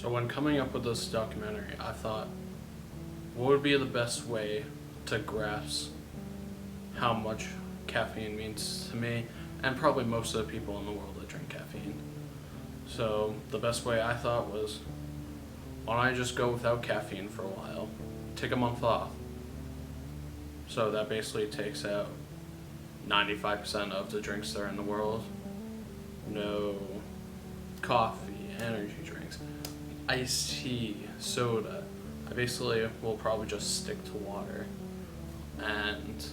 So when coming up with this documentary, I thought, what would be the best way to grasp how much caffeine means to me and probably most of the people in the world that drink caffeine. So the best way I thought was, why don't I just go without caffeine for a while, take a month off. So that basically takes out 95% of the drinks that are in the world. No coffee, energy drinks, iced tea, soda. I basically will probably just stick to water. And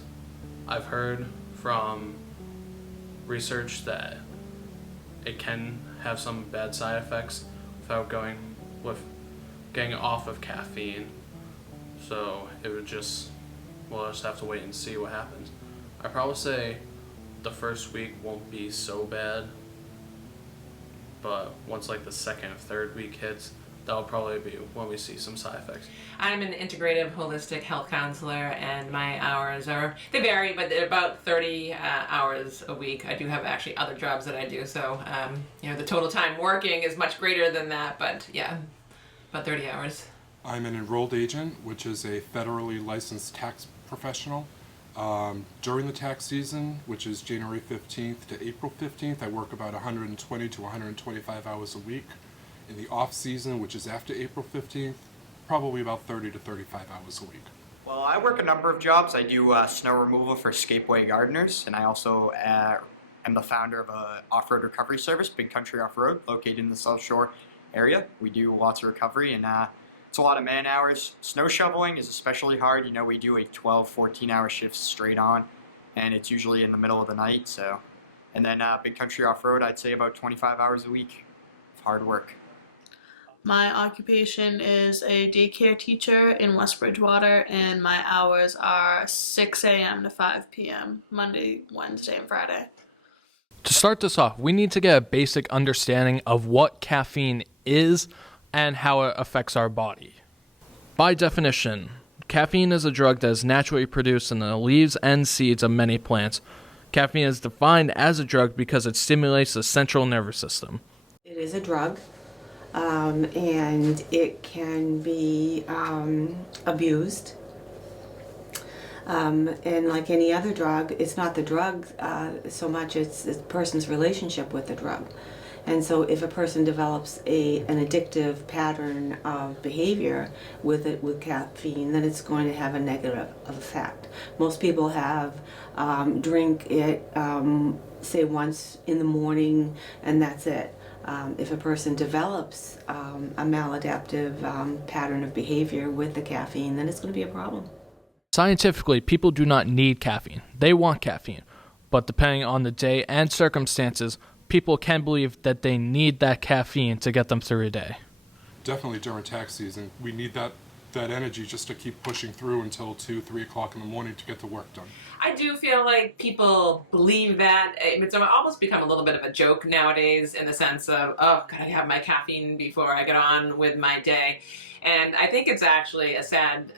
I've heard from research that it can have some bad side effects without getting off of caffeine. So we'll just have to wait and see what happens. I'd probably say the first week won't be so bad, but once like the second or third week hits, that'll probably be when we see some side effects. I'm an integrative holistic health counselor, and my hours they vary, but they're about 30 hours a week. I do have actually other jobs that I do, so the total time working is much greater than that, but yeah, about 30 hours. I'm an enrolled agent, which is a federally licensed tax professional. During the tax season, which is January 15th to April 15th, I work about 120 to 125 hours a week. In the off season, which is after April 15th, probably about 30 to 35 hours a week. Well, I work a number of jobs. I do snow removal for Scapeway Gardeners, and I also am the founder of an off-road recovery service, Big Country Off-Road, located in the South Shore area. We do lots of recovery, and it's a lot of man hours. Snow shoveling is especially hard. We do a 12, 14-hour shifts straight on, and it's usually in the middle of the night. So, and then Big Country Off-Road, I'd say about 25 hours a week of hard work. My occupation is a daycare teacher in West Bridgewater, and my hours are 6 a.m. to 5 p.m. Monday, Wednesday, and Friday. To start this off, we need to get a basic understanding of what caffeine is and how it affects our body. By definition, caffeine is a drug that is naturally produced in the leaves and seeds of many plants. Caffeine is defined as a drug because it stimulates the central nervous system. It is a drug. And it can be abused. And like any other drug, it's not the drug so much, it's the person's relationship with the drug. And so if a person develops an addictive pattern of behavior with caffeine, then it's going to have a negative effect. Most people drink it, say once in the morning, and that's it. If a person develops a maladaptive pattern of behavior with the caffeine, then it's going to be a problem. Scientifically, people do not need caffeine. They want caffeine. But depending on the day and circumstances, people can believe that they need that caffeine to get them through a day. Definitely during tax season, we need that energy just to keep pushing through until 2, 3 o'clock in the morning to get the work done. I do feel like people believe that. It's almost become a little bit of a joke nowadays in the sense of, oh, gotta have my caffeine before I get on with my day. And I think it's actually a sad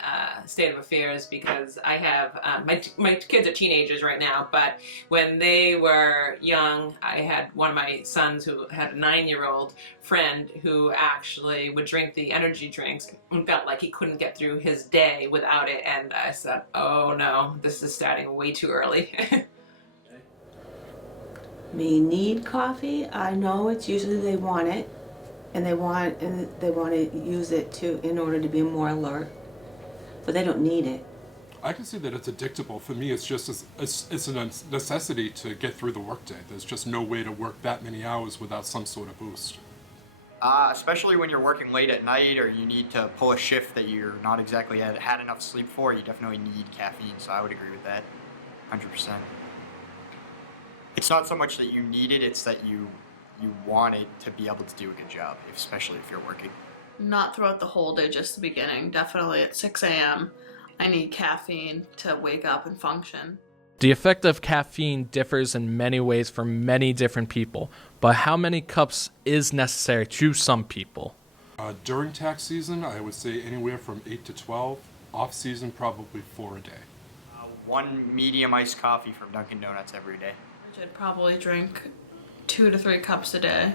state of affairs because I have, my kids are teenagers right now, but when they were young, I had one of my sons who had a 9-year-old friend who actually would drink the energy drinks and felt like he couldn't get through his day without it. And I said, oh no, this is starting way too early. May need coffee. I know it's usually they want it. And they want to use it in order to be more alert, but they don't need it. I can see that it's addictable. For me, it's just it's a necessity to get through the workday. There's just no way to work that many hours without some sort of boost. Especially when you're working late at night or you need to pull a shift that you're not exactly had enough sleep for, you definitely need caffeine. So I would agree with that, 100%. It's not so much that you need it; it's that you want it to be able to do a good job, especially if you're working. Not throughout the whole day, just the beginning. Definitely at 6 a.m. I need caffeine to wake up and function. The effect of caffeine differs in many ways for many different people, but how many cups is necessary to some people? During tax season, I would say anywhere from 8 to 12. Off season, probably 4 a day. One medium iced coffee from Dunkin' Donuts every day. I should probably drink 2 to 3 cups a day.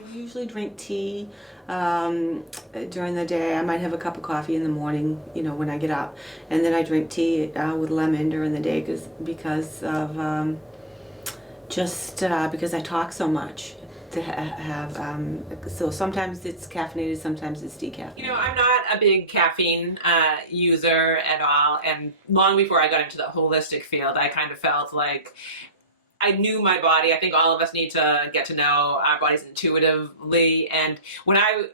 I usually drink tea during the day. I might have a cup of coffee in the morning, when I get up, and then I drink tea with lemon during the day because of because I talk so much. To have so sometimes it's caffeinated, sometimes it's decaf. I'm not a big caffeine user at all, and long before I got into the holistic field, I kind of felt like I knew my body. I think all of us need to get to know our bodies intuitively. And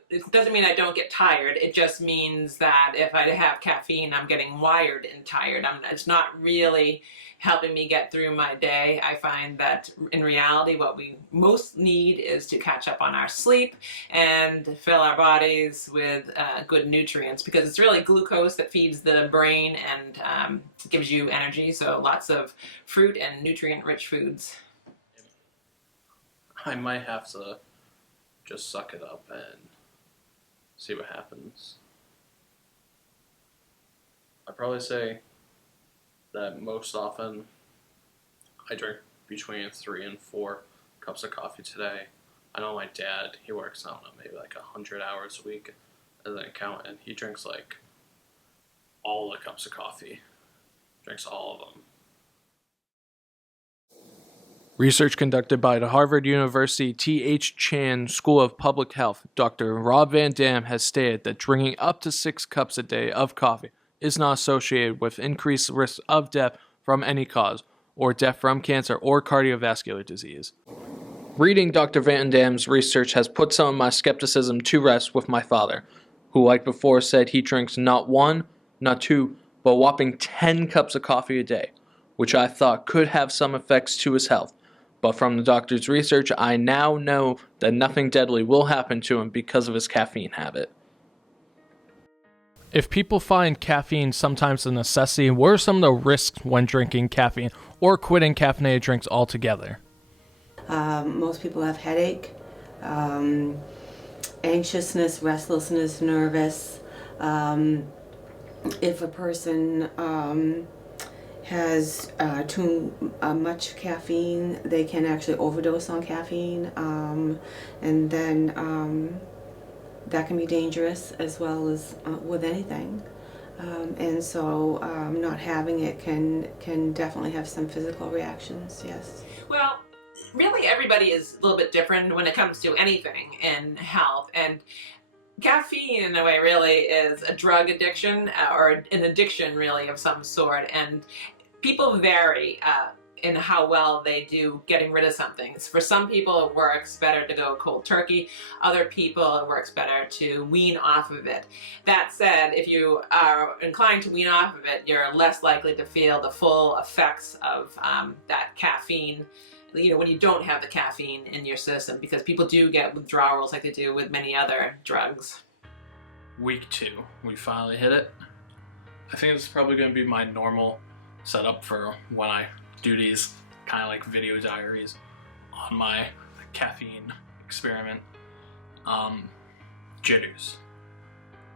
it doesn't mean I don't get tired. It just means that if I have caffeine, I'm getting wired and tired. It's not really helping me get through my day. I find that in reality, what we most need is to catch up on our sleep and fill our bodies with good nutrients, because it's really glucose that feeds the brain and gives you energy. So lots of fruit and nutrient-rich foods. I might have to just suck it up and see what happens. I'd probably say that most often I drink between 3 and 4 cups of coffee today. I know my dad, he works, I don't know, maybe like 100 hours a week as an accountant. He drinks like all the cups of coffee, drinks all of them. Research conducted by the Harvard University T.H. Chan School of Public Health, Dr. Rob Van Dam has stated that drinking up to 6 cups a day of coffee is not associated with increased risk of death from any cause, or death from cancer or cardiovascular disease. Reading Dr. Van Dam's research has put some of my skepticism to rest with my father, who, like before, said he drinks not 1, not 2, but a whopping 10 cups of coffee a day, which I thought could have some effects to his health. But from the doctor's research, I now know that nothing deadly will happen to him because of his caffeine habit. If people find caffeine sometimes a necessity, what are some of the risks when drinking caffeine or quitting caffeinated drinks altogether? Most people have headache, anxiousness, restlessness, nervous. If a person has too much caffeine, they can actually overdose on caffeine, and then that can be dangerous as well as with anything. And so not having it can definitely have some physical reactions, yes. Well, really everybody is a little bit different when it comes to anything in health, and caffeine in a way really is a drug addiction or an addiction really of some sort, and people vary in how well they do getting rid of something. For some people it works better to go cold turkey. Other people it works better to wean off of it. That said, if you are inclined to wean off of it, you're less likely to feel the full effects of that caffeine, when you don't have the caffeine in your system, because people do get withdrawals like they do with many other drugs. Week 2, we finally hit it. I think it's probably going to be my normal setup for when I do these kind of like video diaries on my caffeine experiment. Jitters.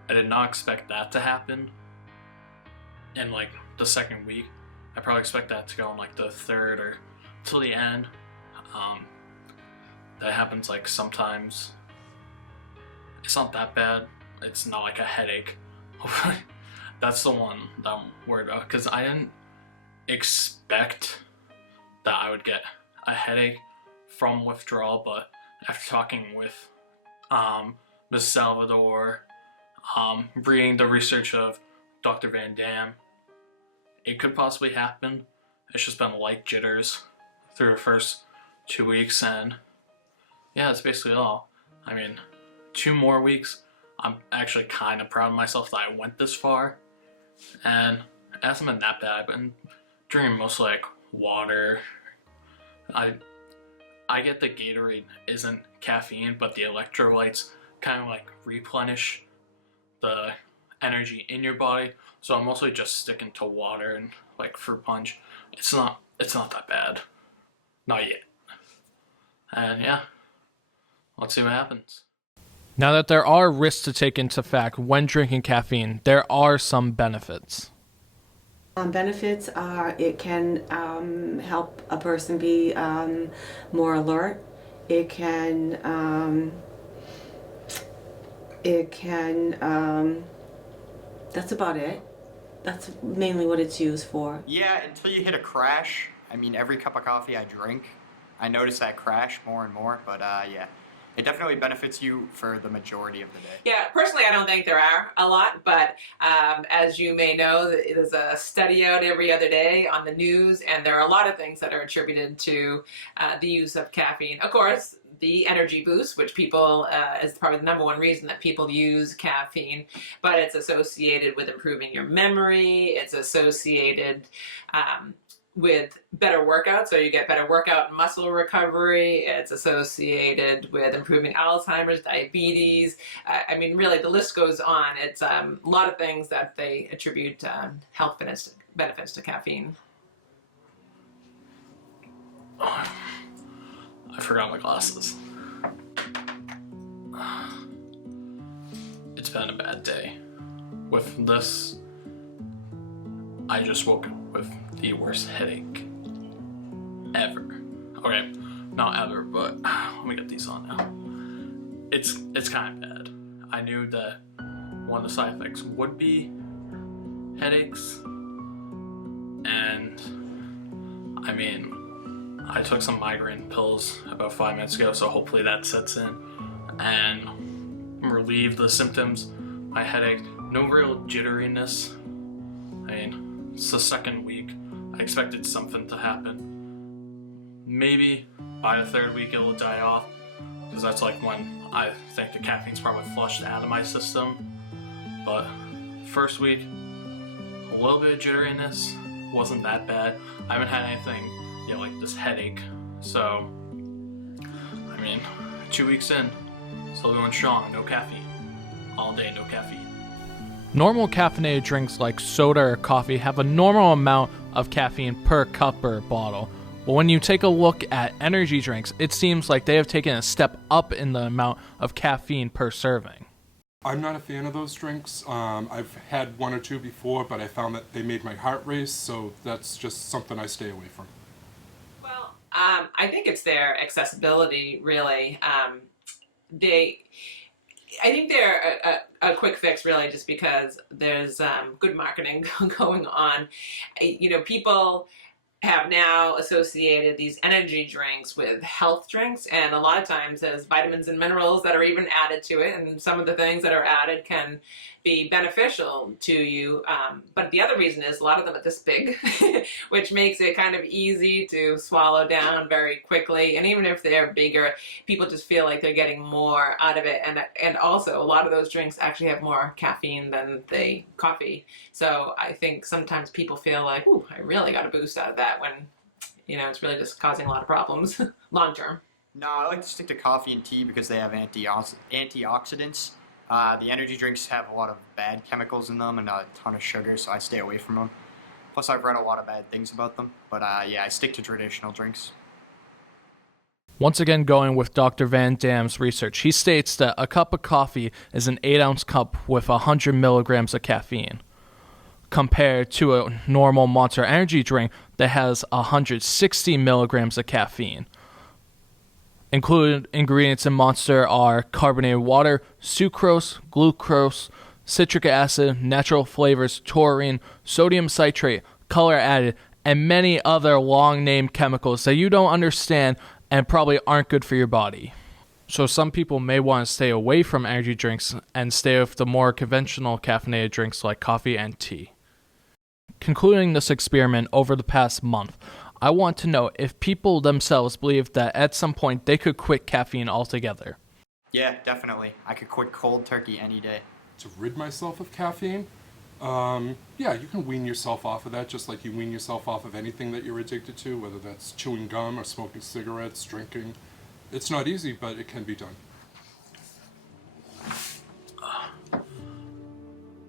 I did not expect that to happen in like the second week. I probably expect that to go in like the third or till the end. That happens like sometimes. It's not that bad. It's not like a headache. That's the one that I'm worried about, because I didn't expect that I would get a headache from withdrawal, but after talking with Ms. Salvador, reading the research of Dr. Van Dam, it could possibly happen. It's just been light jitters through the first 2 weeks, and yeah, that's basically all. I mean, 2 more weeks, I'm actually kind of proud of myself that I went this far, and it hasn't been that bad. I've been drinking mostly like water. I get the Gatorade isn't caffeine, but the electrolytes kind of like replenish the energy in your body, so I'm mostly just sticking to water and like fruit punch. It's not that bad. Not yet. And yeah, let's see what happens. Now that there are risks to take into fact when drinking caffeine, there are some benefits. Benefits are it can help a person be more alert. It can It can, that's about it. That's mainly what it's used for. Yeah, until you hit a crash. I mean, every cup of coffee I drink, I notice that crash more and more. But yeah, it definitely benefits you for the majority of the day. Yeah, personally, I don't think there are a lot, but as you may know, there's a study out every other day on the news, and there are a lot of things that are attributed to the use of caffeine. Of course, the energy boost, which people is probably the number one reason that people use caffeine, but it's associated with improving your memory. It's associated with better workouts, so you get better workout and muscle recovery. It's associated with improving Alzheimer's, diabetes. I mean, really, the list goes on. It's a lot of things that they attribute health benefits to caffeine. I forgot my glasses. It's been a bad day. With this, I just woke up with the worst headache ever. Okay, not ever, but let me get these on now. It's kind of bad. I knew that one of the side effects would be headaches, and I mean, I took some migraine pills about 5 minutes ago, so hopefully that sets in and relieve the symptoms. My headache, no real jitteriness. I mean, it's the second week. I expected something to happen. Maybe by the third week it'll die off, because that's like when I think the caffeine's probably flushed out of my system. But first week, a little bit of jitteriness, wasn't that bad. I haven't had anything, you know, like this headache. So, I mean, 2 weeks in, still going strong, no caffeine. All day, no caffeine. Normal caffeinated drinks like soda or coffee have a normal amount of caffeine per cup or bottle. But when you take a look at energy drinks, it seems like they have taken a step up in the amount of caffeine per serving. I'm not a fan of those drinks. I've had one or two before, but I found that they made my heart race, so that's just something I stay away from. Well, I think it's their accessibility, really. I think they're a quick fix, really, just because there's good marketing going on. You know, people have now associated these energy drinks with health drinks, and a lot of times there's vitamins and minerals that are even added to it, and some of the things that are added can be beneficial to you. But the other reason is a lot of them are this big, which makes it kind of easy to swallow down very quickly. And even if they're bigger, people just feel like they're getting more out of it. And also, a lot of those drinks actually have more caffeine than the coffee. So I think sometimes people feel like, ooh, I really got a boost out of that, when, you know, it's really just causing a lot of problems long term. No, I like to stick to coffee and tea because they have antioxidants. The energy drinks have a lot of bad chemicals in them and a ton of sugar, so I stay away from them. Plus, I've read a lot of bad things about them. But yeah, I stick to traditional drinks. Once again, going with Dr. Van Dam's research, he states that a cup of coffee is an 8-ounce cup with 100 milligrams of caffeine, compared to a normal Monster Energy drink that has 160 milligrams of caffeine. Included ingredients in Monster are carbonated water, sucrose, glucose, citric acid, natural flavors, taurine, sodium citrate, color added, and many other long-named chemicals that you don't understand and probably aren't good for your body. So some people may want to stay away from energy drinks and stay with the more conventional caffeinated drinks like coffee and tea. Concluding this experiment over the past month, I want to know if people themselves believe that at some point they could quit caffeine altogether. Yeah, definitely. I could quit cold turkey any day. To rid myself of caffeine? Yeah, you can wean yourself off of that just like you wean yourself off of anything that you're addicted to, whether that's chewing gum or smoking cigarettes, drinking. It's not easy, but it can be done.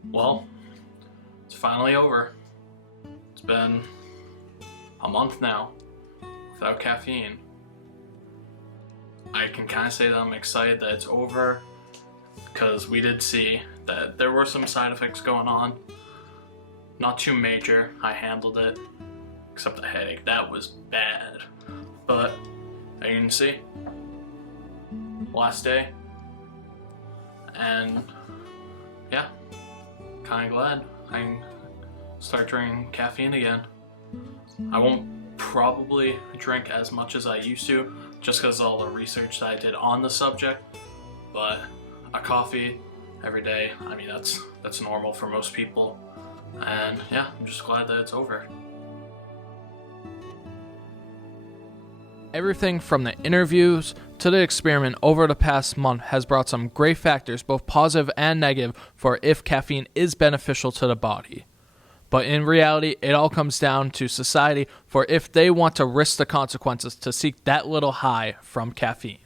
Well, it's finally over. It's been a month now without caffeine. I can kind of say that I'm excited that it's over, because we did see that there were some side effects going on. Not too major, I handled it, except the headache, that was bad. But, as you can see, last day, And yeah, kind of glad I can start drinking caffeine again. I won't probably drink as much as I used to, just because of all the research that I did on the subject, but a coffee every day, I mean, that's normal for most people. And yeah, I'm just glad that it's over. Everything from the interviews to the experiment over the past month has brought some great factors, both positive and negative, for if caffeine is beneficial to the body. But in reality, it all comes down to society for if they want to risk the consequences to seek that little high from caffeine.